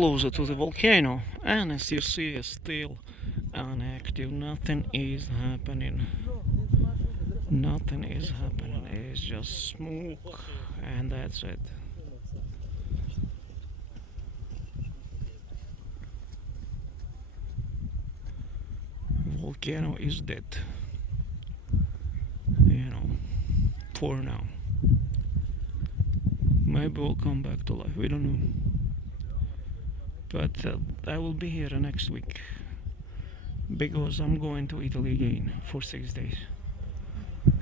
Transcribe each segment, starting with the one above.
closer to the volcano, and as you see, it's still inactive. Nothing is happening. Nothing is happening. It's just smoke, and that's it. Volcano is dead. For now. Maybe we'll come back to life. We don't know. But I will be here next week because I'm going to Italy again for 6 days.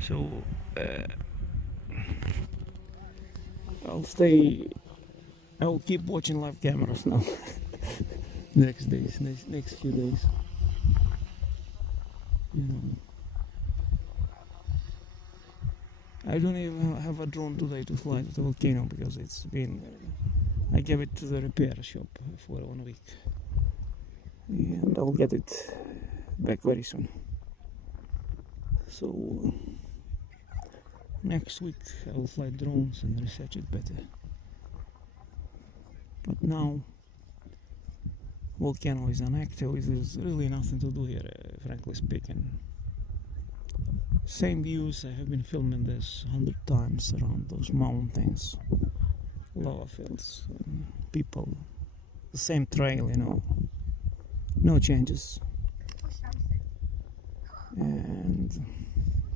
So I'll stay. I will keep watching live cameras now. Next few days. I don't even have a drone today to fly to the volcano because it's been. I gave it to the repair shop for 1 week, and I'll get it back very soon. So next week I will fly drones and research it better. But now volcano is inactive. There's really nothing to do here, frankly speaking. Same views. I have been filming this 100 times around those mountains, lava fields, people, the same trail, no changes. And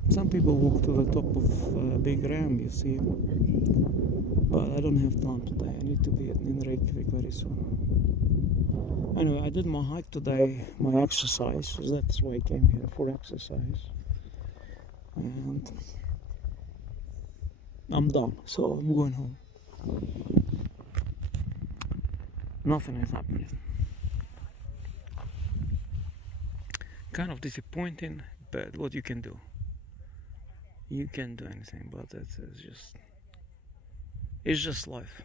some people walk to the top of a big ramp, you see, but I don't have time today. I need to be in Reykjavik very soon. Anyway, I did my hike today, my exercise, so that's why I came here, for exercise. And I'm done, so I'm going home. Nothing is happening. Kind of disappointing, but what you can do? You can't do anything, but it's just life.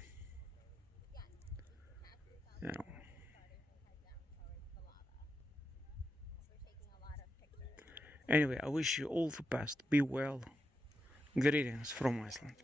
Anyway, I wish you all the best. Be well. Greetings from Iceland.